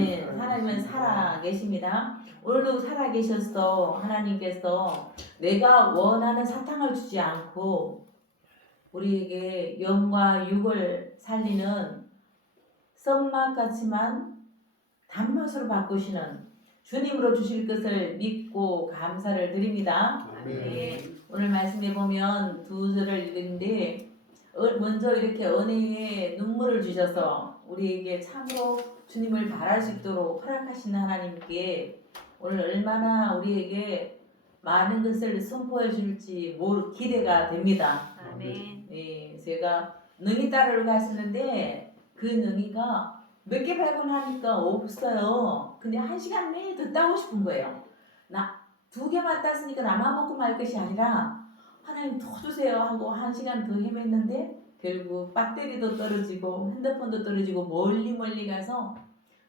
네, 하나님은 살아 계십니다. 오늘도 살아 계셔서 하나님께서 내가 원하는 사탕을 주지 않고 우리에게 영과 육을 살리는 썸맛 같지만 단맛으로 바꾸시는 주님으로 주실 것을 믿고 감사를 드립니다. 네, 오늘 말씀에 보면 두 절을 읽는데 먼저 이렇게 은혜의 눈물을 주셔서 우리에게 참으로 주님을 바랄 수 있도록 허락하신 하나님께 오늘 얼마나 우리에게 많은 것을 선포해 줄지 기대가 됩니다. 아멘. 네, 제가 능이 따르러 갔었는데 그 능이가 몇 개 발견하니까 없어요. 근데 1시간 내에 더 따고 싶은 거예요. 나 2개만 땄으니까 나만 먹고 말 것이 아니라 하나님 더 주세요 하고 1시간 더 헤맸는데 결국 배터리도 떨어지고 핸드폰도 떨어지고 멀리 가서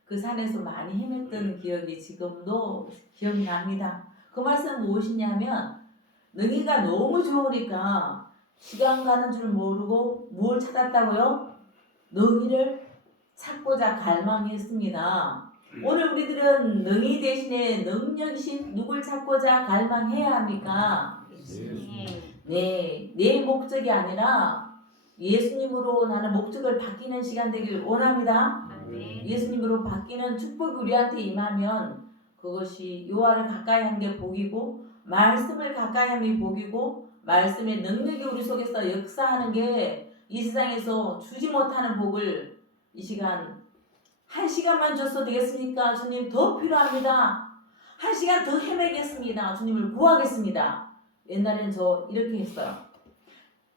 그 산에서 많이 헤맸던 기억이 지금도 기억납니다. 그 말씀 무엇이냐면 능이가 너무 좋으니까 시간 가는 줄 모르고 뭘 찾았다고요? 능이를 찾고자 갈망했습니다. 오늘 우리들은 능이 대신에 능력이신 누굴 찾고자 갈망해야 합니까? 네, 내 목적이 아니라 예수님으로 나는 목적을 바뀌는 시간 되길 원합니다. 예수님으로 바뀌는 축복이 우리한테 임하면 그것이 요한을 가까이 하는 게 복이고 말씀을 가까이 하는 게 복이고 말씀의 능력이 우리 속에서 역사하는 게 이 세상에서 주지 못하는 복을 이 시간 1시간만 줘서 되겠습니까? 주님 더 필요합니다. 1시간 더 헤매겠습니다. 주님을 구하겠습니다. 옛날엔 저 이렇게 했어요.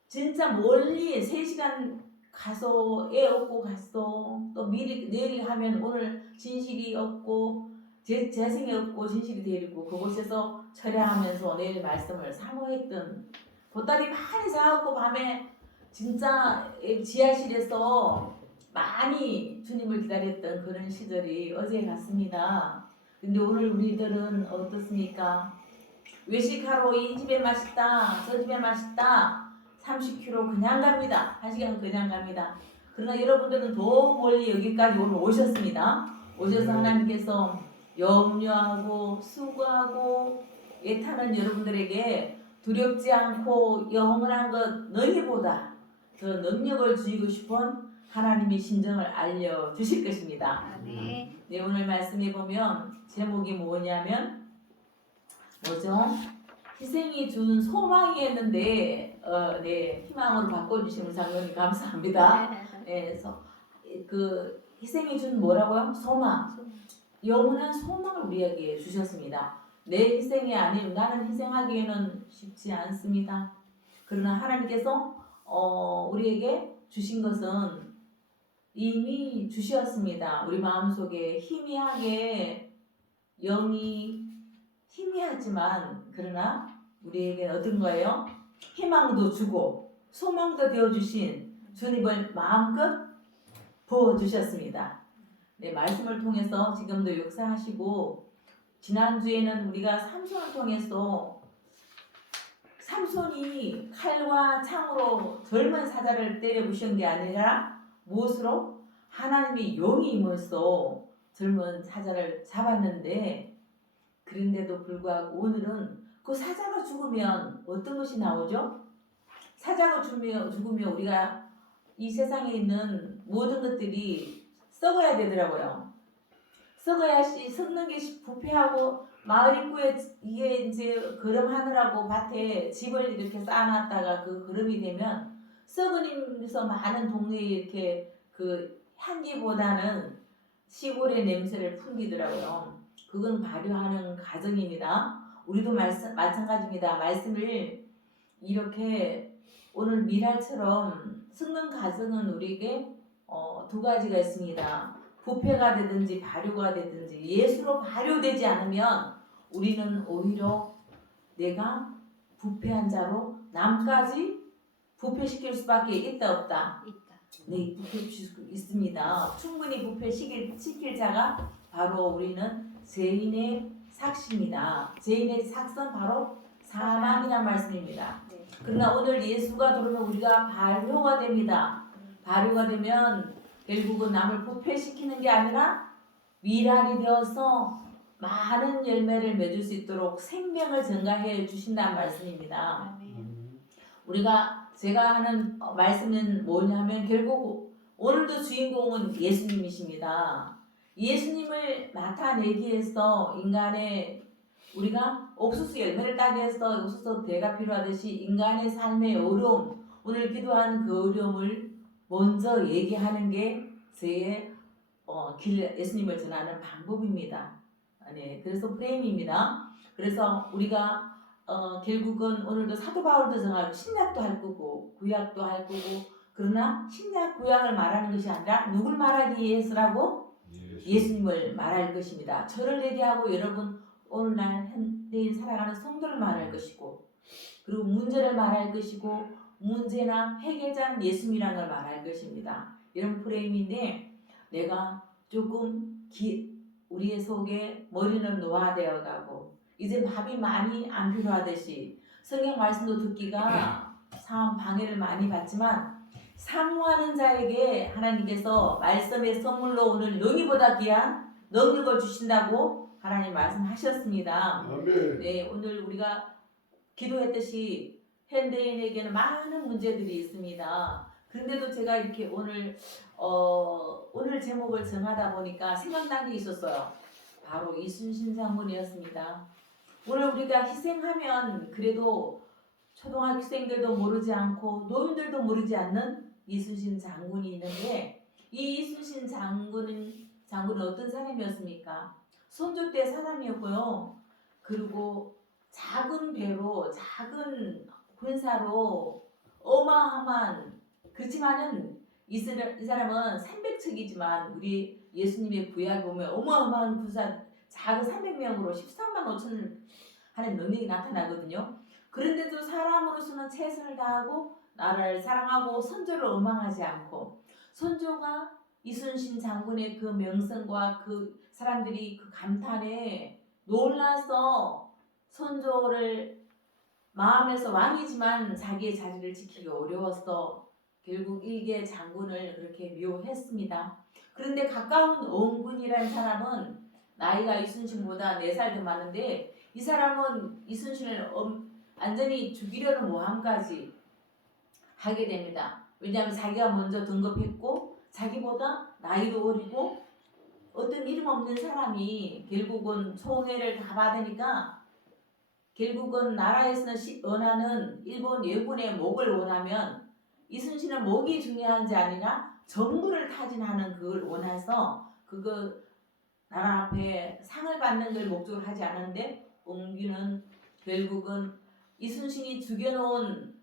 진짜 멀리 3시간 가서 애 업고 갔어. 또 내일 하면 오늘 진실이 없고 재생이 없고 진실이 되리고 그곳에서 철야하면서 내일 말씀을 사모했던 보따리 많이 사갖고 밤에 진짜 지하실에서 많이 주님을 기다렸던 그런 시절이 어제 같습니다. 근데 오늘 우리들은 어떻습니까? 외식하러 이 집에 맛있다 저 집에 맛있다 30km 그냥 갑니다. 1시간 그냥 갑니다. 그러나 여러분들은 더 멀리 여기까지 오늘 오셨습니다. 오셔서 하나님께서 염려하고 수고하고 애타는 여러분들에게 두렵지 않고 영원한 것 너희보다 더 능력을 주시고 싶은 하나님의 심정을 알려주실 것입니다. 아멘. 네, 오늘 말씀해 보면 제목이 뭐냐면 뭐죠? 희생이 준 소망이었는데 네, 희망으로 바꿔주신 우리 장로님 감사합니다. 네, 그래서 그 희생이 준 뭐라고요? 소망. 영원한 소망을 우리에게 주셨습니다. 내 희생이 아닌 나는 희생하기에는 쉽지 않습니다. 그러나 하나님께서 우리에게 주신 것은 이미 주셨습니다. 우리 마음속에 희미하게 영이 희미하지만 그러나 우리에게 어떤 거예요? 희망도 주고 소망도 되어주신 주님을 마음껏 부어주셨습니다. 네, 말씀을 통해서 지금도 역사하시고 지난주에는 우리가 삼손을 통해서 삼손이 칼과 창으로 젊은 사자를 때려 부신 게 아니라 무엇으로? 하나님의 영이 임해서 젊은 사자를 잡았는데 그런데도 불구하고 오늘은 그 사자가 죽으면 어떤 것이 나오죠? 사자가 죽으면 우리가 이 세상에 있는 모든 것들이 썩어야 되더라고요. 썩어야지 썩는 게 부패하고 마을 입구에 이게 이제 거름하느라고 밭에 집을 이렇게 쌓아놨다가 그 거름이 되면 썩으면서 많은 동네에 이렇게 그 향기보다는 시골의 냄새를 풍기더라고요. 그건 발효하는 과정입니다. 우리도 마찬가지입니다. 말씀을 이렇게 오늘 미랄처럼 썩는 과정은 우리에게 2가지가 있습니다. 부패가 되든지 발효가 되든지 예수로 발효되지 않으면 우리는 오히려 내가 부패한 자로 남까지 부패시킬 수밖에 있다 없다. 네, 부패시킬 수 있습니다. 충분히 부패시킬 자가 바로 우리는 죄인의 삭시입니다. 죄인의 삭은 바로 사망이란 말씀입니다. 그러나 오늘 예수가 들어오면 우리가 발효가 됩니다. 발효가 되면 결국은 남을 부패시키는 게 아니라 미랄이 되어서 많은 열매를 맺을 수 있도록 생명을 증가해 주신다는 말씀입니다. 제가 하는 말씀은 뭐냐면 결국 오늘도 주인공은 예수님이십니다. 예수님을 나타내기 위해서 인간의 우리가 옥수수 열매를 따기 위해서 옥수수 대가 필요하듯이 인간의 삶의 어려움, 오늘 기도하는 그 어려움을 먼저 얘기하는 게 저의 예수님을 전하는 방법입니다. 네, 그래서 프레임입니다. 그래서 우리가 결국은 오늘도 사도 바울도 정하고 신약도 할 거고 구약도 할 거고 그러나 신약 구약을 말하는 것이 아니라 누굴 말하기 위해서라고? 예수님을 말할 것입니다. 저를 얘기하고 여러분 오늘날 현대인 살아가는 성도를 말할 것이고 그리고 문제를 말할 것이고 문제나 해결자는 예수님이라는 걸 말할 것입니다. 이런 프레임인데 내가 조금 우리의 속에 머리는 노화되어 가고 이제 밥이 많이 안 필요하듯이 성경 말씀도 듣기가 참 방해를 많이 받지만 사모하는 자에게 하나님께서 말씀의 선물로 오늘 영이보다 귀한 능력을 주신다고 하나님 말씀하셨습니다. 네, 오늘 우리가 기도했듯이 현대인에게는 많은 문제들이 있습니다. 그런데도 제가 이렇게 오늘 제목을 정하다 보니까 생각난 게 있었어요. 바로 이순신 장군이었습니다. 오늘 우리가 희생하면 그래도 초등학생들도 모르지 않고 노인들도 모르지 않는 이순신 장군이 있는데 이 이순신 장군은 어떤 사람이었습니까? 선조 때 사람이었고요. 그리고 작은 배로 작은 군사로 어마어마한 그렇지만은 이 사람은 300척이지만 우리 예수님의 구약에 보면 어마어마한 군사 작은 300명으로 13만 5천을 하는 능력이 나타나거든요. 그런데도 사람으로서는 최선을 다하고 나라를 사랑하고 선조를 원망하지 않고 선조가 이순신 장군의 그 명성과 그 사람들이 그 감탄에 놀라서 선조를 마음에서 왕이지만 자기의 자리를 지키기 어려워서 결국 일개 장군을 그렇게 미워했습니다. 그런데 가까운 원군이라는 사람은 나이가 이순신보다 4살 더 많은데 이 사람은 이순신을 완전히 죽이려는 모함까지 하게 됩니다. 왜냐하면 자기가 먼저 등급했고 자기보다 나이도 어리고 어떤 이름 없는 사람이 결국은 총애를 다 받으니까 결국은 나라에서는 원하는 일본 예군의 목을 원하면 이순신은 목이 중요한지 아니라 정부를 타진하는 그걸 원해서 그거 나라 앞에 상을 받는 걸 목적으로 하지 않았는데 옹규는 결국은 이순신이 죽여놓은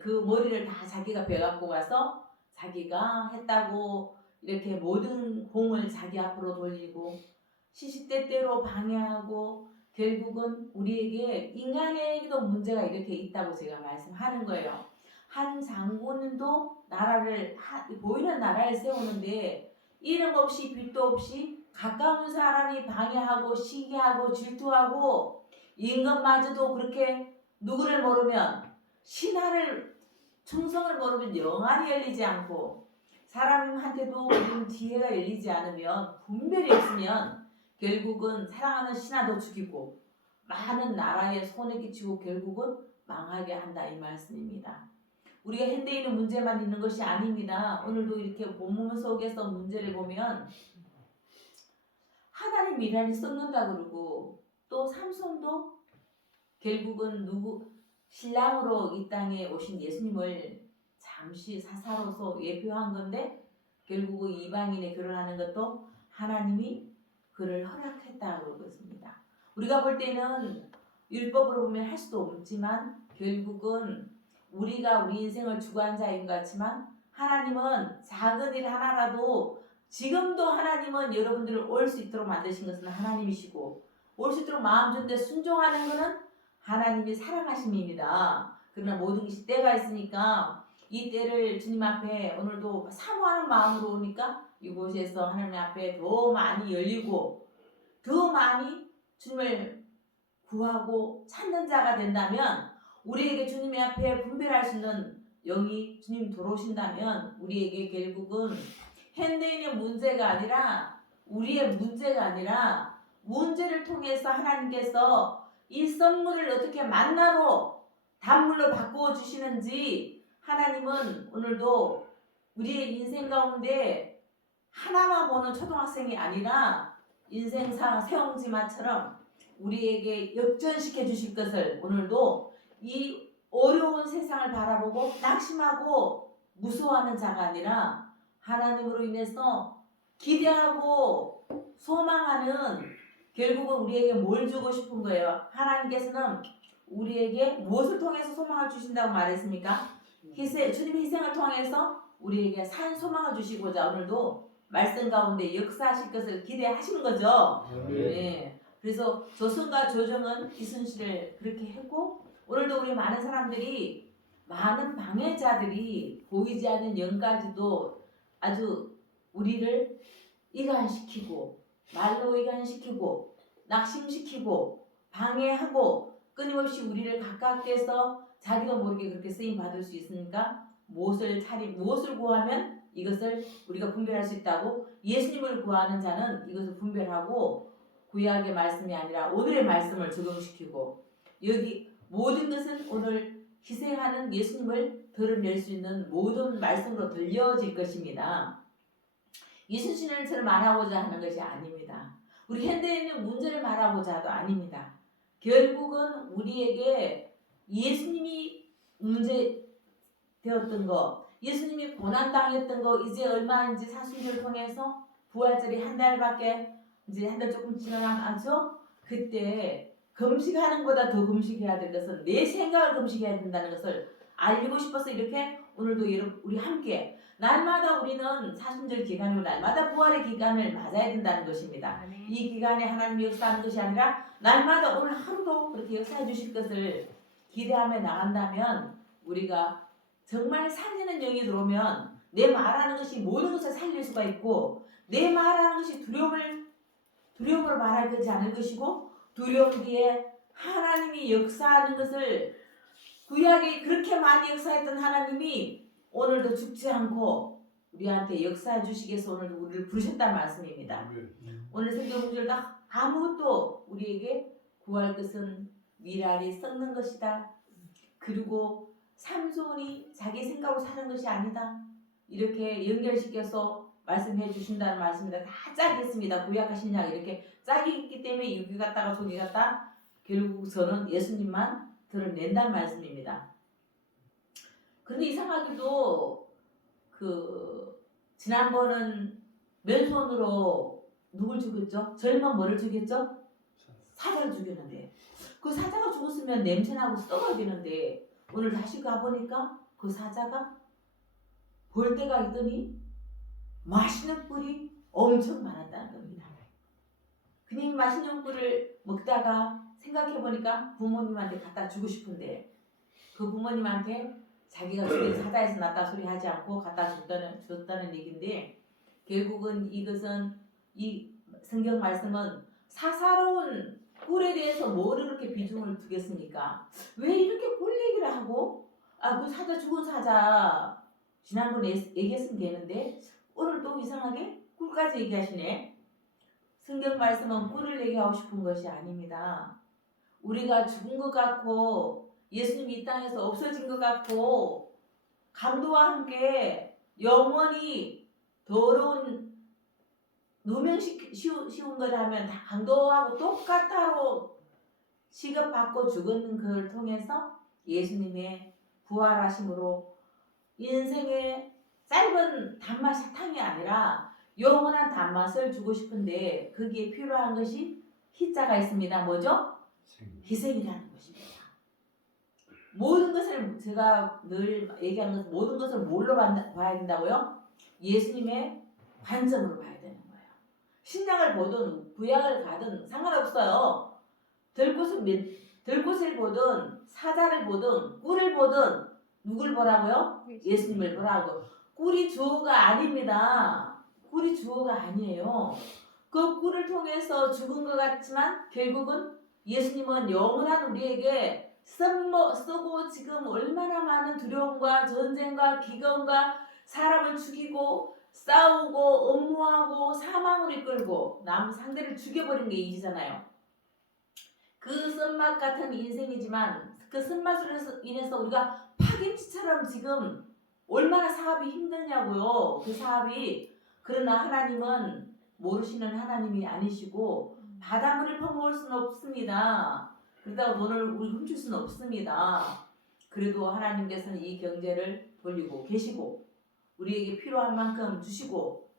그 머리를 다 자기가 베갖고 가서 자기가 했다고 이렇게 모든 공을 자기 앞으로 돌리고 시시때때로 방해하고 결국은 우리에게 인간에게도 문제가 이렇게 있다고 제가 말씀하는 거예요. 한 장군도 나라를 보이는 나라를 세우는데 이름 없이 빛도 없이 가까운 사람이 방해하고 시기하고 질투하고 임금마저도 그렇게 누구를 모르면 신하를 충성을 모르면 영안이 열리지 않고 사람한테도 지혜가 열리지 않으면 분별이 없으면 결국은 사랑하는 신하도 죽이고 많은 나라에 손에 끼치고 결국은 망하게 한다 이 말씀입니다. 우리가 현대인은 문제만 있는 것이 아닙니다. 오늘도 이렇게 본문 속에서 문제를 보면 하나님 미랄이 썩는다 그러고 또 삼손도 결국은 신랑으로 이 땅에 오신 예수님을 잠시 사사로서 예표한 건데 결국은 이방인에 결혼하는 것도 하나님이 그를 허락했다고 그러습니다. 우리가 볼 때는 율법으로 보면 할 수도 없지만 결국은 우리가 우리 인생을 주관한 자인 것 같지만 하나님은 작은 일 하나라도 지금도 하나님은 여러분들을 올 수 있도록 만드신 것은 하나님이시고 올 수 있도록 마음 준데 순종하는 것은 하나님이 사랑하심입니다. 그러나 모든 것이 때가 있으니까 이 때를 주님 앞에 오늘도 사모하는 마음으로 오니까 이곳에서 하나님 앞에 더 많이 열리고 더 많이 주님을 구하고 찾는 자가 된다면 우리에게 주님의 앞에 분별할 수 있는 영이 주님 들어오신다면 우리에게 결국은 현대인의 문제가 아니라 우리의 문제가 아니라 문제를 통해서 하나님께서 이 썩물을 어떻게 만나로 단물로 바꾸어 주시는지 하나님은 오늘도 우리의 인생 가운데 하나만 보는 초등학생이 아니라 인생사 세옹지마처럼 우리에게 역전시켜 주실 것을 오늘도 이 어려운 세상을 바라보고 낙심하고 무서워하는 자가 아니라 하나님으로 인해서 기대하고 소망하는, 결국은 우리에게 뭘 주고 싶은 거예요? 하나님께서는 우리에게 무엇을 통해서 소망을 주신다고 말했습니까? 주님의 희생을 통해서 우리에게 산 소망을 주시고자 오늘도 말씀 가운데 역사하실 것을 기대하시는 거죠. 네. 그래서 조선과 조정은 이순실을 그렇게 했고, 오늘도 우리 많은 사람들이, 많은 방해자들이 보이지 않는 영까지도 아주 우리를 이간시키고, 말로 이간시키고, 낙심시키고, 방해하고, 끊임없이 우리를 가깝게서 자기도 모르게 그렇게 쓰임 받을 수 있으니까 무엇을 구하면 이것을 우리가 분별할 수 있다고? 예수님을 구하는 자는 이것을 분별하고 구약의 말씀이 아니라 오늘의 말씀을 적용시키고, 여기 모든 것은 오늘 희생하는 예수님을 드러낼 수 있는 모든 말씀으로 들려질 것입니다. 이순신을 말하고자 하는 것이 아닙니다. 우리 현대에 있는 문제를 말하고자도 아닙니다. 결국은 우리에게 예수님이 문제 되었던 거, 예수님이 고난당했던 거, 이제 얼마인지 사순절을 통해서 부활절이 한 달밖에, 이제 한 달 조금 지나가죠? 그때 금식하는 것보다 더 금식해야 될 것은 내 생각을 금식해야 된다는 것을 알리고 싶어서 이렇게 오늘도 우리 함께 날마다 우리는 사순절 기간이고 날마다 부활의 기간을 맞아야 된다는 것입니다. 이 기간에 하나님이 역사하는 것이 아니라 날마다 오늘 하루도 그렇게 역사해 주실 것을 기대하며 나간다면, 우리가 정말 살리는 영이 들어오면 내 말하는 것이 모든 것을 살릴 수가 있고, 내 말하는 것이 두려움으로 말할 것이 않을 것이고, 두려움 뒤에 하나님이 역사하는 것을, 구약에 그렇게 많이 역사했던 하나님이 오늘도 죽지 않고 우리한테 역사해 주시기 위해서 오늘도 우리를 부르셨다는 말씀입니다. 오늘 성경 구절도 아무것도 우리에게 구할 것은 미랄이 썩는 것이다. 그리고 삼손이 자기 생각으로 사는 것이 아니다. 이렇게 연결시켜서 말씀해 주신다는 말씀입니다. 다 짝이 있습니다. 구약과 신약 이렇게 짝이 있기 때문에 여기 갔다가 저기 갔다 결국 저는 예수님만 드러낸다는 말씀입니다. 그런데 이상하게도 지난번은 맨손으로 누굴 죽였죠? 젊은 뭐를 죽였죠? 사자를 죽였는데, 그 사자가 죽었으면 냄새나고 썩어야 되는데 오늘 다시 가보니까 그 사자가 볼 때가 있더니 맛있는 꿀이 엄청 많았다는 겁니다. 그냥 맛있는 꿀을 먹다가 생각해보니까 부모님한테 갖다 주고 싶은데 그 부모님한테 자기가 죽인 사자에서 났다 소리 하지 않고 갖다 줬다는 얘기인데, 결국은 이것은, 이 성경 말씀은 사사로운 꿀에 대해서 뭐를 그렇게 비중을 두겠습니까? 왜 이렇게 꿀 얘기를 하고, 그 사자, 죽은 사자 지난번에 얘기했으면 되는데 오늘 또 이상하게 꿀까지 얘기하시네. 성경 말씀은 꿀을 얘기하고 싶은 것이 아닙니다. 우리가 죽은 것 같고 예수님이 이 땅에서 없어진 것 같고 강도와 함께 영원히 더러운 누명쉬운 걸 하면 다 강도하고 똑같아로 시급받고 죽은 그를 통해서 예수님의 부활하심으로 인생의 짧은 단맛 사탕이 아니라 영원한 단맛을 주고 싶은데, 거기에 필요한 것이 희자가 있습니다. 뭐죠? 희생이라는 것입니다. 모든 것을, 제가 늘 얘기하는 것은 모든 것을 뭘로 봐야 된다고요? 예수님의 관점으로 봐야 되는 거예요. 신약을 보든 구약을 가든 상관없어요. 들꽃을 보든 사자를 보든 꿀을 보든 누굴 보라고요? 예수님을 보라고. 꿀이 주어가 아닙니다. 꿀이 주어가 아니에요. 그 꿀을 통해서 죽은 것 같지만 결국은 예수님은 영원한 우리에게 쓰고 지금 얼마나 많은 두려움과 전쟁과 기근과 사람을 죽이고 싸우고 업무하고 사망으로 이끌고 남 상대를 죽여버린 게 이지잖아요. 그 쓴맛 같은 인생이지만 그 쓴맛으로 인해서 우리가 파김치처럼 지금 얼마나 사업이 힘드냐고요. 그 사업이. 그러나 하나님은 모르시는 하나님이 아니시고 바닷물을 퍼먹을 수는 없습니다. 그러다가 돈을 우리 훔칠 수는 없습니다. 그래도 하나님께서는 이 경제를 돌리고 계시고 우리에게 필요한 만큼 주시고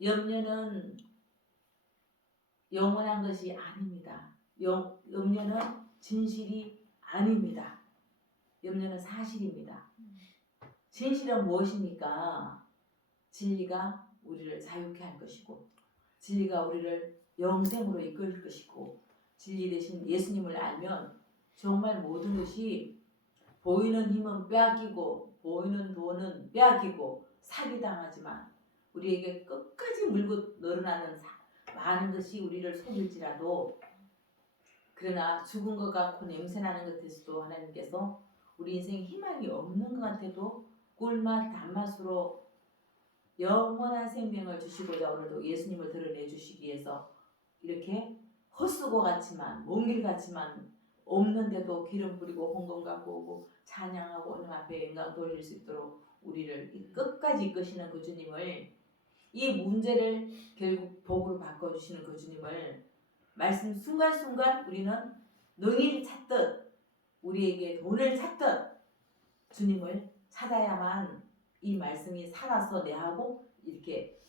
염려는 영원한 것이 아닙니다. 염려는 진실이 아닙니다. 염려는 사실입니다. 진실은 무엇입니까? 진리가 우리를 자유케 할 것이고 진리가 우리를 영생으로 이끌 것이고 진리 대신 예수님을 알면 정말 모든 것이 보이는 힘은 빼앗기고 보이는 돈은 빼앗기고 사기당하지만 우리에게 끝까지 물고 늘어나는 많은 것이 우리를 속일지라도 그러나 죽은 것 같고 냄새나는 것 같아서도 하나님께서 우리 인생에 희망이 없는 것 같아도 꿀맛 단맛으로 영원한 생명을 주시고자 오늘도 예수님을 드러내 주시기 위해서 이렇게 헛수고 같지만 먼 길 같지만 없는데도 기름 뿌리고 헌금 갖고 오고 찬양하고 오늘 앞에 영광 돌릴 수 있도록 우리를 끝까지 이끄시는 그 주님을 이 문제를 결국 복으로 바꿔주시는 그 주님을 말씀 순간순간 우리는 능이를 찾듯 우리에게 돈을 찾듯 주님을 찾아야만 이 말씀이 살아서 내하고 이렇게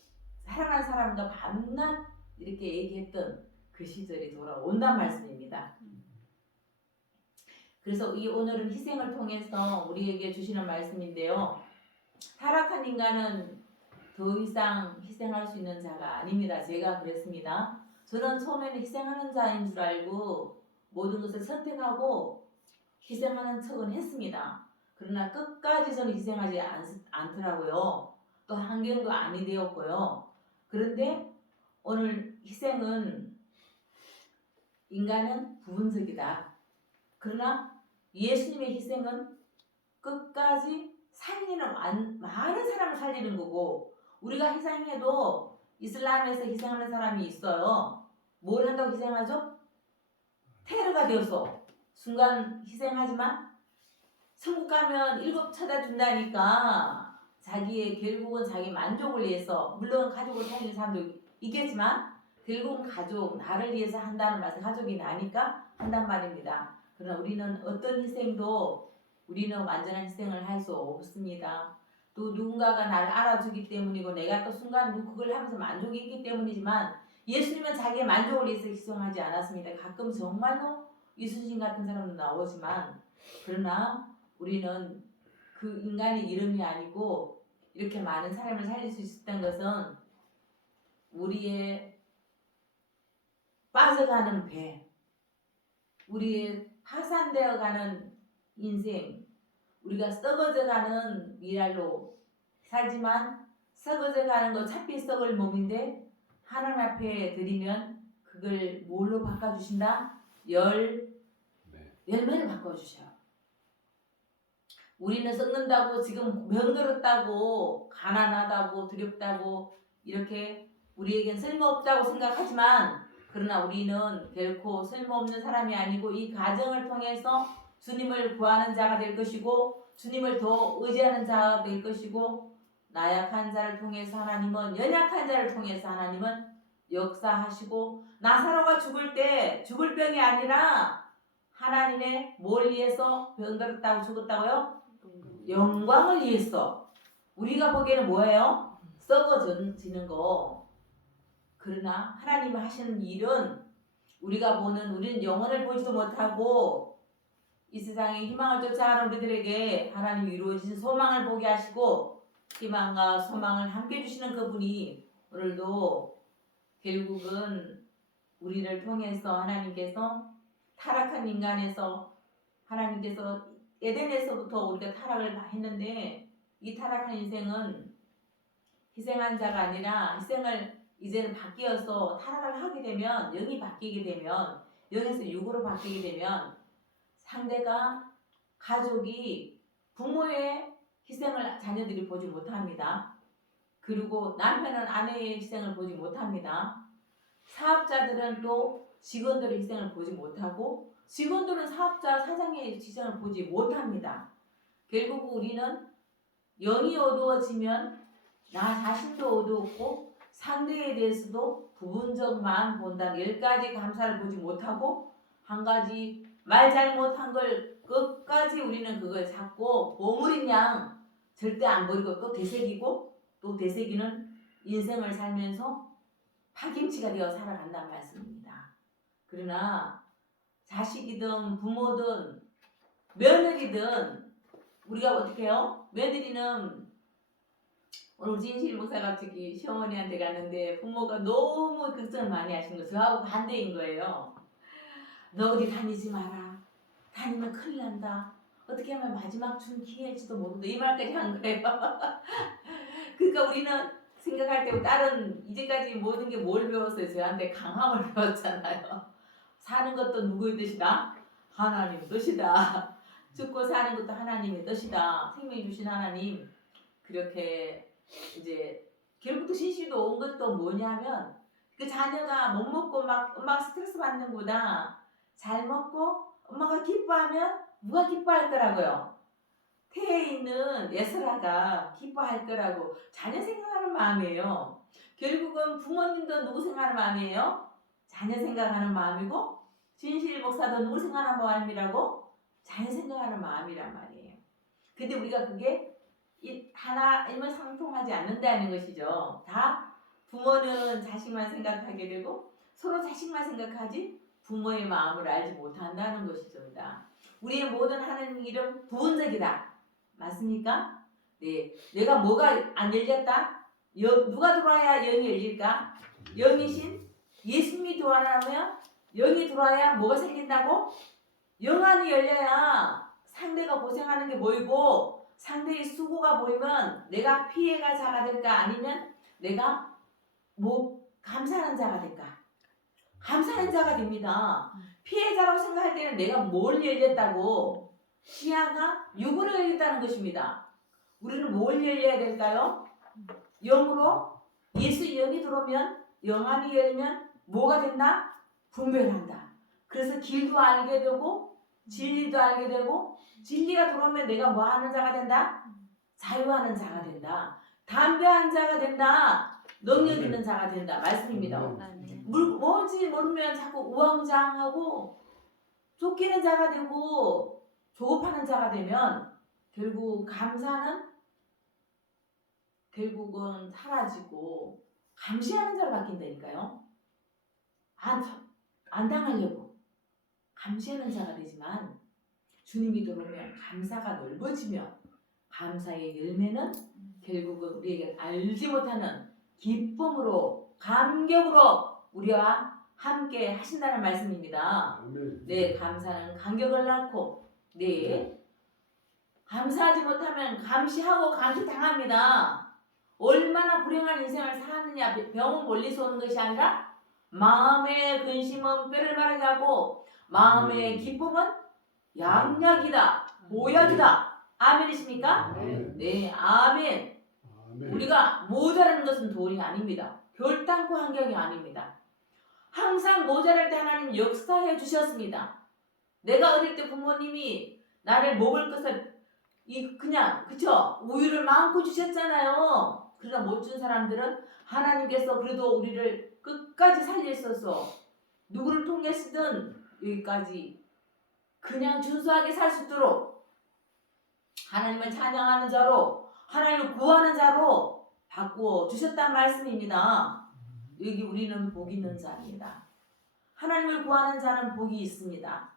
사랑하는 사람과 밤낮 이렇게 얘기했던 그 시절이 돌아온단 말씀입니다. 그래서 이 오늘은 희생을 통해서 우리에게 주시는 말씀인데요. 타락한 인간은 더 이상 희생할 수 있는 자가 아닙니다. 제가 그랬습니다. 저는 처음에는 희생하는 자인 줄 알고 모든 것을 선택하고 희생하는 척은 했습니다. 그러나 끝까지 저는 희생하지 않더라고요. 또 환경도 아니 되었고요. 그런데 오늘 희생은 인간은 부분적이다. 그러나 예수님의 희생은 끝까지 살리는 많은 사람을 살리는 거고 우리가 희생해도 이슬람에서 희생하는 사람이 있어요. 뭘 한다고 희생하죠? 테러가 되어서 순간 희생하지만 천국 가면 7 찾아준다니까 자기의 결국은 자기 만족을 위해서 물론 가족을 살리는 사람도 있겠지만 결국은 가족 나를 위해서 한다는 말씀 가족이 나니까 한단 말입니다. 그러나 우리는 어떤 희생도 우리는 완전한 희생을 할 수 없습니다. 또 누군가가 나를 알아주기 때문이고 내가 또 순간 그걸 하면서 만족이 있기 때문이지만 예수님은 자기의 만족을 위해서 희생하지 않았습니다. 가끔 정말로 이순신 같은 사람도 나오지만 그러나 우리는 그 인간의 이름이 아니고 이렇게 많은 사람을 살릴 수 있었던 것은 우리의 빠져가는 배, 우리의 파산되어가는 인생, 우리가 썩어져가는 미랄로 살지만 썩어져가는 거 차피 썩을 몸인데 하나님 앞에 드리면 그걸 뭘로 바꿔주신다? 열매를 바꿔주셔요. 우리는 썩는다고 지금 병들었다고 가난하다고 두렵다고 이렇게 우리에겐 쓸모없다고 생각하지만 그러나 우리는 결코 쓸모없는 사람이 아니고 이 과정을 통해서 주님을 구하는 자가 될 것이고 주님을 더 의지하는 자가 될 것이고 나약한 자를 통해서 하나님은 연약한 자를 통해서 하나님은 역사하시고 나사로가 죽을 때 죽을 병이 아니라 하나님의 뭘 위해서 병들었다고 죽었다고요? 영광을 위해서. 우리가 보기에는 뭐예요? 썩어지는 거. 그러나 하나님이 하시는 일은 우리가 보는 우리는 영혼을 보지도 못하고 이 세상에 희망을 쫓아가는 우리들에게 하나님이 이루어지신 소망을 보게 하시고 희망과 소망을 함께 주시는 그분이 오늘도 결국은 우리를 통해서 하나님께서 타락한 인간에서 하나님께서 에덴에서부터 우리가 타락을 했는데 이 타락한 인생은 희생한 자가 아니라 희생을 이제는 바뀌어서 타락을 하게 되면 영이 바뀌게 되면 영에서 육으로 바뀌게 되면 상대가 가족이 부모의 희생을 자녀들이 보지 못합니다. 그리고 남편은 아내의 희생을 보지 못합니다. 사업자들은 또 직원들의 희생을 보지 못하고 직원들은 사업자 사장의 희생을 보지 못합니다. 결국 우리는 영이 어두워지면 나 자신도 어두웠고 상대에 대해서도 부분적만 본다. 10가지 감사를 보지 못하고 한 가지 말 잘못한 걸 끝까지 우리는 그걸 잡고 보물인 양 절대 안 버리고 또 되새기고 또 되새기는 인생을 살면서 파김치가 되어 살아간다는 말씀입니다. 그러나 자식이든 부모든 며느리든 우리가 어떻게 해요? 며느리는 오늘 진실 목사가 저기 시어머니한테 갔는데 부모가 너무 걱정을 많이 하신 거예요. 저하고 반대인 거예요. 너 어디 다니지 마라. 다니면 큰일 난다. 어떻게 하면 마지막 준 기회일지도 모른다. 이 말까지 한 거예요. 그러니까 우리는 생각할 때 딸은 이제까지 모든 게 뭘 배웠어요? 저한테 강함을 배웠잖아요. 사는 것도 누구의 뜻이다? 하나님 뜻이다. 죽고 사는 것도 하나님의 뜻이다. 생명 주신 하나님. 그렇게 이제 결국 또 신실도 온 것도 뭐냐면 그 자녀가 못 먹고 막 엄마가 스트레스 받는 거보다 잘 먹고 엄마가 기뻐하면 누가 기뻐할 거라고요? 태에 있는 예슬아가 기뻐할 거라고 자녀 생각하는 마음이에요. 결국은 부모님도 누구 생각하는 마음이에요? 자녀 생각하는 마음이고 진실 목사도 누구 생각하는 마음이라고? 자녀 생각하는 마음이란 말이에요. 근데 우리가 그게 하나님을 상통하지 않는다는 것이죠. 다 부모는 자식만 생각하게 되고 서로 자식만 생각하지 부모의 마음을 알지 못한다는 것이죠. 우리의 모든 하나님 이름 부분적이다. 맞습니까? 네. 내가 뭐가 안 열렸다? 누가 들어와야 영이 열릴까? 영이신 예수님이 들어와라면 영이 들어와야 뭐가 생긴다고? 영 안이 열려야 상대가 고생하는 게 보이고 상대의 수고가 보이면 내가 피해가 자가 될까? 아니면 내가 뭐 감사하는 자가 될까? 감사하는 자가 됩니다. 피해자라고 생각할 때는 내가 뭘 열렸다고? 시야가 육으로 열렸다는 것입니다. 우리는 뭘 열려야 될까요? 영으로 예수 영이 들어오면 영안이 열리면 뭐가 된다? 분별한다. 그래서 길도 알게 되고 진리도 알게 되고 진리가 들어오면 내가 뭐 하는 자가 된다? 자유하는 자가 된다. 담대한 자가 된다. 능력 있는 자가 된다. 말씀입니다. 뭔지 모르면 자꾸 우왕좌왕하고 쫓기는 자가 되고 조급하는 자가 되면 결국 감사는 결국은 사라지고 감시하는 자로 바뀐다니까요. 안 당하려고 감시하는 자가 되지만 주님이 들어오면 감사가 넓어지며 감사의 열매는 결국은 우리에게 알지 못하는 기쁨으로 감격으로 우리와 함께 하신다는 말씀입니다. 네, 감사는 간격을 낳고 네, 감사하지 못하면 감시하고 감시당합니다. 얼마나 불행한 인생을 사느냐. 병은 멀리서 오는 것이 아니라 마음의 근심은 뼈를 마르게 하고 마음의 기쁨은 양약이다. 모약이다. 아멘이십니까? 네, 아멘. 우리가 모자라는 것은 돈이 아닙니다. 결단코 환경이 아닙니다. 항상 모자랄 때 하나님 역사해 주셨습니다. 내가 어릴 때 부모님이 나를 먹을 것을 그냥 그쵸? 우유를 마음껏 주셨잖아요. 그러나 못 준 사람들은 하나님께서 그래도 우리를 끝까지 살리셔서 누구를 통해서든 여기까지 그냥 준수하게 살 수 있도록 하나님을 찬양하는 자로 하나님을 구하는 자로 바꾸어 주셨단 말씀입니다. 여기 우리는 복 있는 자입니다. 하나님을 구하는 자는 복이 있습니다.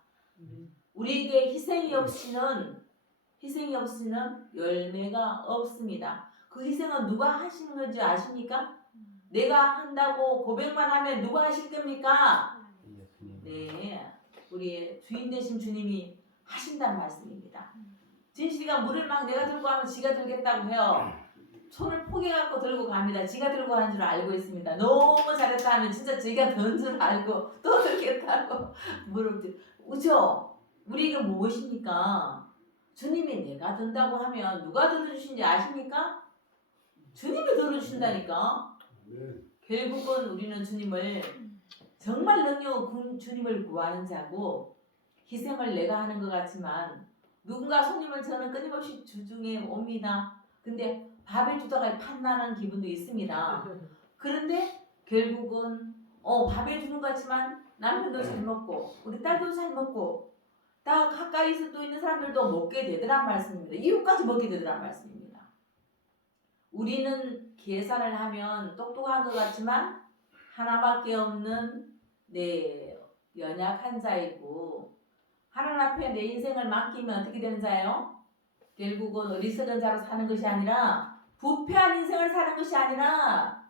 우리에게 희생이 없이는 열매가 없습니다. 그 희생은 누가 하시는 건지 아십니까? 내가 한다고 고백만 하면 누가 하실 겁니까? 네, 우리의 주인 되신 주님이 하신다는 말씀입니다. 진실이가 물을 막 내가 들고 하면 지가 들겠다고 해요. 손을 포개갖고 들고 갑니다. 지가 들고 가는 줄 알고 있습니다. 너무 잘했다 하면 진짜 지가 든 줄 알고 또 들겠다고 물을 들. 그죠? 우리에게 무엇입니까? 주님이 내가 든다고 하면 누가 들어주신지 아십니까? 주님이 들어주신다니까. 아멘. 결국은 우리는 주님을 정말 능력 주님을 구하는 자고 희생을 내가 하는 것 같지만 누군가 손님을 저는 끊임없이 주중에 옵니다. 근데 밥을 주다가 판단하는 기분도 있습니다. 그런데 결국은 밥을 주는 것 같지만 남편도 잘 먹고 우리 딸도 잘 먹고 다 가까이서 또 있는 사람들도 먹게 되더란 말씀입니다. 이웃까지 먹게 되더란 말씀입니다. 우리는 계산을 하면 똑똑한 것 같지만 하나밖에 없는 연약한 자이고 하나님 앞에 내 인생을 맡기면 어떻게 되는 자예요? 결국은 어리석은 자로 사는 것이 아니라 부패한 인생을 사는 것이 아니라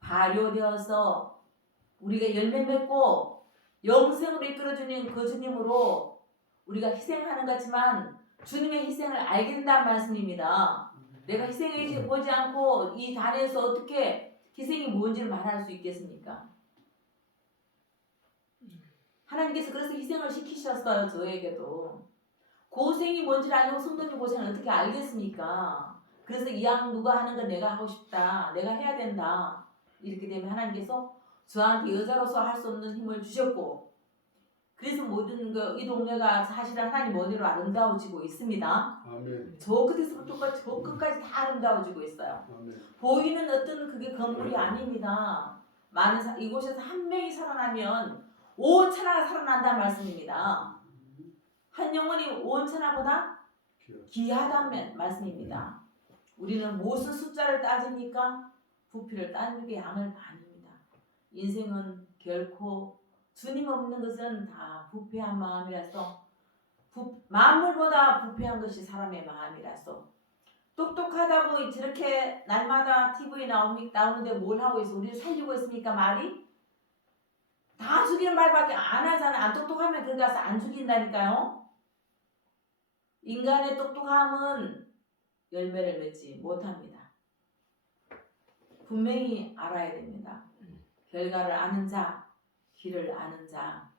발효되어서 우리가 열매 맺고 영생으로 이끌어주는 그 주님으로 우리가 희생하는 것지만 주님의 희생을 알게 된다는 말씀입니다. 내가 희생해 보지 않고 이 단에서 어떻게 희생이 뭔지를 말할 수 있겠습니까? 하나님께서 그래서 희생을 시키셨어요. 저에게도. 고생이 뭔지를 알고 성도님 고생을 어떻게 알겠습니까? 그래서 이 양 누가 하는 건 내가 하고 싶다. 내가 해야 된다. 이렇게 되면 하나님께서 저한테 여자로서 할 수 없는 힘을 주셨고 그래서 모든 이 동네가 사실은 하나님 원으로 아름다워지고 있습니다. 아멘. 저 끝에서부터 저 끝까지 다 아름다워지고 있어요. 아멘. 보이는 어떤 그게 건물이 아닙니다. 이곳에서 한 명이 살아나면 온 천하가 살아난다는 말씀입니다. 한 영혼이 온 천하보다 귀하다는 말씀입니다. 우리는 무슨 숫자를 따집니까? 부피를 따는 게 양을 반입니다. 인생은 결코 주님 없는 것은 다 부패한 마음이라서 만물보다 부패한 것이 사람의 마음이라서 똑똑하다고 저렇게 날마다 TV에 나오는데 뭘 하고 있어? 우리를 살리고 있습니까? 말이? 다 죽이는 말밖에 안 하잖아. 안 똑똑하면 거기 가서 안 죽인다니까요. 인간의 똑똑함은 열매를 맺지 못합니다. 분명히 알아야 됩니다. 결과를 아는 자, 길을 아는 자,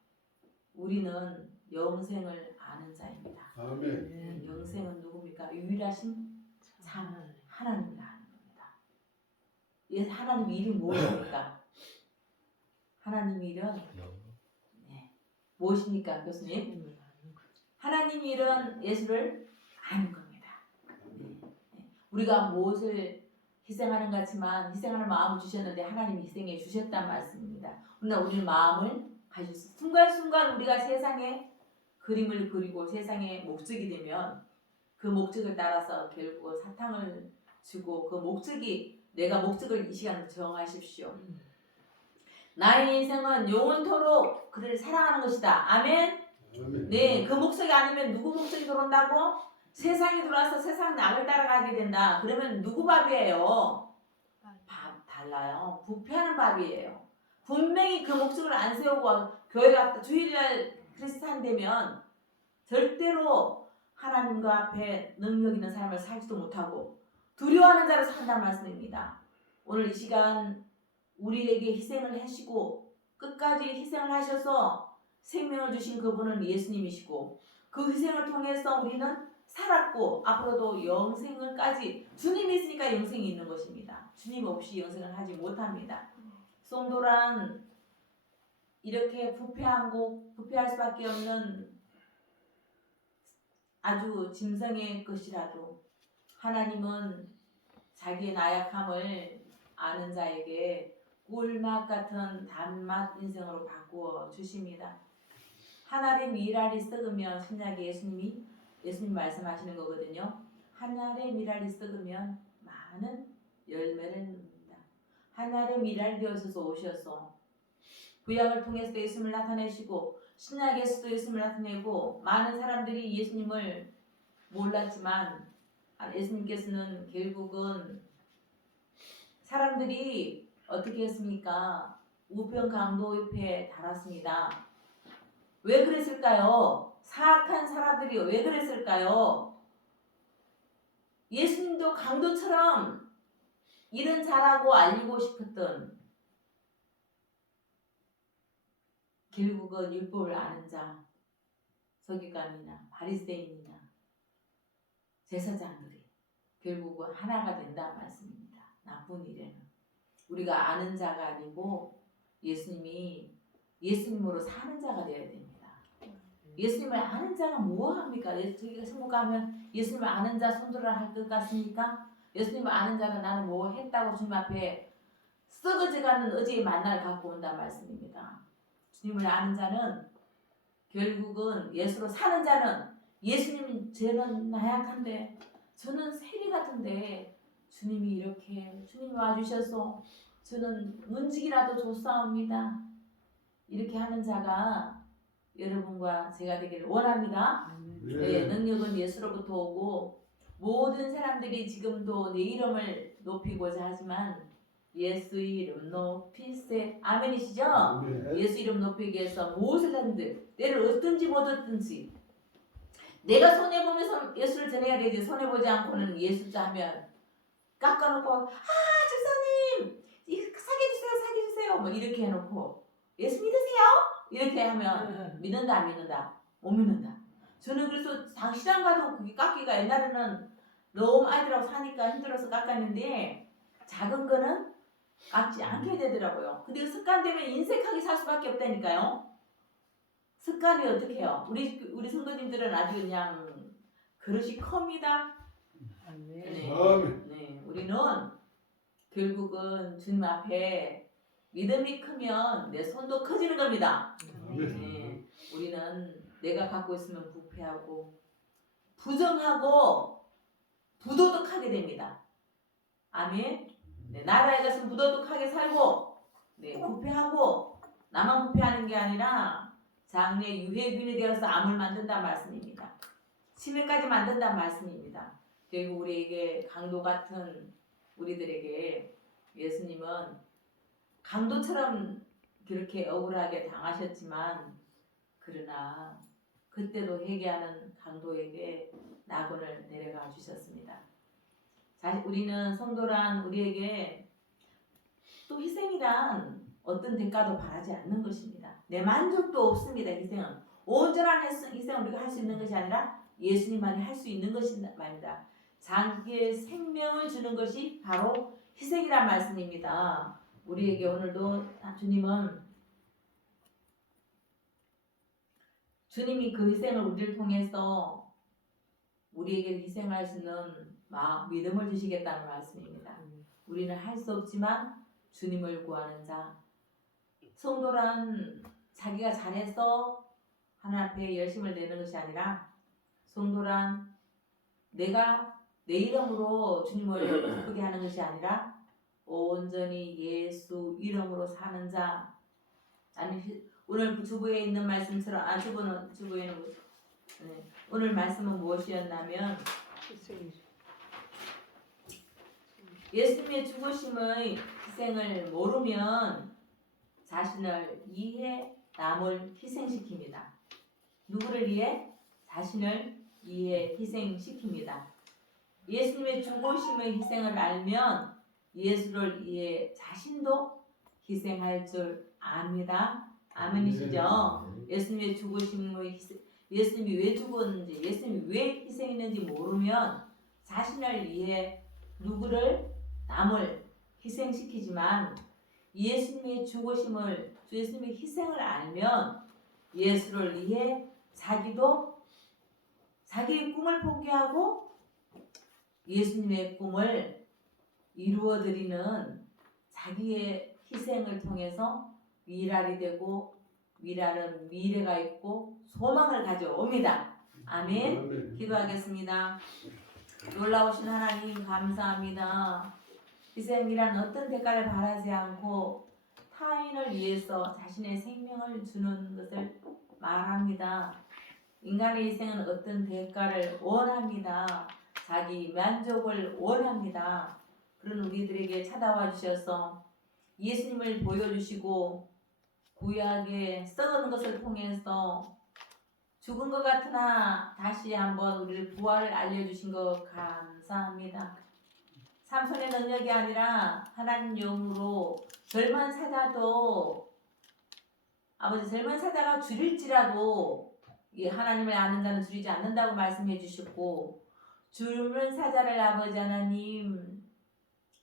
우리는 영생을 아는 자입니다. 아멘. 영생은 누굽니까? 유일하신 참 하나님을 아는 겁니다. 하나님 일이 무엇입니까? 하나님 일은 무엇입니까, 교수님? 하나님 일은 예수를 아는 겁니다. 우리가 무엇을 희생하는 것 같지만 희생하는 마음을 주셨는데 하나님이 희생해 주셨단 말씀입니다. 그러나 우리는 마음을 가졌어요. 순간순간 우리가 세상에 그림을 그리고 세상에 목적이 되면 그 목적을 따라서 결국 사탕을 주고 그 목적이 내가 목적을 이 시간에 정하십시오. 나의 인생은 영원토록 그를 사랑하는 것이다. 아멘. 네, 그 목적이 아니면 누구 목적이 들어온다고? 세상이 들어와서 세상 낙을 따라가게 된다. 그러면 누구 밥이에요? 밥 달라요. 부패하는 밥이에요. 분명히 그 목적을 안 세우고 교회 갔다 주일날 크리스찬 되면 절대로 하나님과 앞에 능력 있는 삶을 살지도 못하고 두려워하는 자로 산다는 말씀입니다. 오늘 이 시간 우리에게 희생을 하시고 끝까지 희생을 하셔서 생명을 주신 그분은 예수님이시고 그 희생을 통해서 우리는 살았고 앞으로도 영생을까지 주님이 있으니까 영생이 있는 것입니다. 주님 없이 영생을 하지 못합니다. 송도란 이렇게 부패할 수밖에 없는 아주 짐승의 것이라도 하나님은 자기의 나약함을 아는 자에게 꿀맛 같은 단맛 인생으로 바꾸어 주십니다. 한 알의 밀알이 썩으면 신약에 예수님 말씀하시는 거거든요. 한 알의 밀알이 썩으면 많은 열매를 맺는다. 한 알의 밀알이 되어서 오셔서 구약을 통해서 예수님을 나타내시고 신약에서도 예수님을 나타내고 많은 사람들이 예수님을 몰랐지만 예수님께서는 결국은 사람들이 어떻게 했습니까? 우편 강도 옆에 달았습니다. 왜 그랬을까요? 사악한 사람들이 왜 그랬을까요? 예수님도 강도처럼 일은 잘하고 알리고 싶었던 결국은 율법을 아는 자, 서기관이나 바리새인이나 제사장들이 결국은 하나가 된다는 말씀입니다. 나쁜 일에는 우리가 아는 자가 아니고 예수님으로 사는 자가 되어야 됩니다. 예수님을 아는 자가 뭐합니까? 저희가 천국 가면 예수님을 아는 자 손들어라 할 것 같습니까? 예수님을 아는 자는 나는 뭐 했다고 주님 앞에 썩어져가는 의지의 만나를 갖고 온다는 말씀입니다. 주님을 아는 자는 결국은 예수로 사는 자는 예수님 저는 나약한데 저는 세리 같은데 주님이 이렇게 주님이 와주셔서 저는 문직이라도 줬사옵니다. 이렇게 하는 자가 여러분과 제가 되기를 원합니다. 네, 능력은 예수로부터 오고 모든 사람들이 지금도 내 이름을 높이고자 하지만 예수 이름 높이세 아멘이시죠? 네. 예수 이름 높이기 위해서 무엇을 하든지 내를 얻든지 못 얻든지 내가 손해보면서 예수를 전해야 되지 손해보지 않고는 예수자 하면 깎아놓고 집사님 사귀어주세요 뭐 이렇게 해놓고 예수 믿으세요? 이렇게 하면 믿는다 안 믿는다? 못 믿는다. 저는 그래서 시장 가도 그게 깎기가 옛날에는 너무 아이들하고 사니까 힘들어서 깎았는데 작은 거는 깎지 않게 되더라고요. 근데 습관되면 인색하게 살 수밖에 없다니까요. 습관이 어떻게 해요? 우리 성도님들은 아주 그냥 그릇이 큽니다. 네. 네. 우리는 결국은 주님 앞에 믿음이 크면 내 손도 커지는 겁니다. 네. 우리는 내가 갖고 있으면 부패하고 부정하고 부도덕하게 됩니다. 아멘. 네, 나라에 가서 부도덕하게 살고 네, 부패하고 나만 부패하는 게 아니라 장래 유해균이 되어서 암을 만든다는 말씀입니다. 치매까지 만든다는 말씀입니다. 결국 우리에게 강도 같은 우리들에게 예수님은 강도처럼 그렇게 억울하게 당하셨지만 그러나 그때도 회개하는 강도에게 낙원을 내려가 주셨습니다. 우리는 성도란 우리에게 또 희생이란 어떤 대가도 바라지 않는 것입니다. 내 만족도 없습니다. 희생은 온전한 희생을 우리가 할 수 있는 것이 아니라 예수님만이 할 수 있는 것입니다. 자기의 생명을 주는 것이 바로 희생이란 말씀입니다. 우리에게 오늘도 주님이 그 희생을 우리를 통해서 우리에게 희생할 수 있는 믿음을 주시겠다는 말씀입니다. 우리는 할 수 없지만 주님을 구하는 자. 성도란 자기가 잘해서 하나님 앞에 열심을 내는 것이 아니라 성도란 내가 내 이름으로 주님을 기쁘게 하는 것이 아니라 온전히 예수 이름으로 사는 자. 아니 오늘 주부에 있는 말씀처럼 주부에는 네, 오늘 말씀은 무엇이었냐면 예수님의 죽으심의 희생을 모르면 자신을 위해 남을 희생시킵니다. 누구를 위해? 자신을 위해 희생시킵니다. 예수님의 죽으심의 희생을 알면 예수를 위해 자신도 희생할 줄 압니다. 아멘이시죠? 예수님의 죽으심의 희생, 예수님이 왜 죽었는지, 예수님이 왜 희생했는지 모르면 자신을 위해 남을 희생시키지만 예수님의 죽으심을, 예수님의 희생을 알면 예수를 위해 자기도 자기의 꿈을 포기하고 예수님의 꿈을 이루어드리는 자기의 희생을 통해서 위랄이 되고 위랄은 미래가 있고 소망을 가져옵니다. 아멘. 기도하겠습니다. 놀라우신 하나님 감사합니다. 희생이란 어떤 대가를 바라지 않고 타인을 위해서 자신의 생명을 주는 것을 말합니다. 인간의 희생은 어떤 대가를 원합니다. 자기 만족을 원합니다. 그런 우리들에게 찾아와 주셔서 예수님을 보여주시고 구약에 썩은 것을 통해서 죽은 것 같으나 다시 한번 우리를 부활을 알려주신 것 감사합니다. 삼손의 능력이 아니라 하나님 영으로 젊은 사자도 아버지 젊은 사자가 줄일지라도 하나님을 아는 자는 줄이지 않는다고 말씀해 주셨고 젊은 사자를 아버지 하나님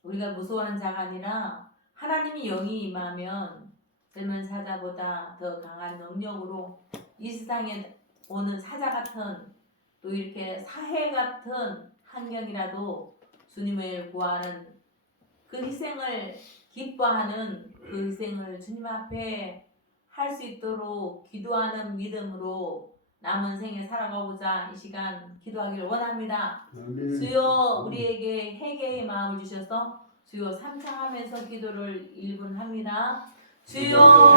우리가 무서워하는 자가 아니라 하나님이 영이 임하면 젊은 사자보다 더 강한 능력으로 이 세상에 오는 사자 같은 또 이렇게 사해 같은 환경이라도 주님을 구하는 그 희생을 기뻐하는 그 희생을 주님 앞에 할 수 있도록 기도하는 믿음으로 남은 생에 살아가고자 이 시간 기도하기를 원합니다. 아멘. 주여 우리에게 회개의 마음을 주셔서 주여 삼창하면서 기도를 1분 합니다. 주여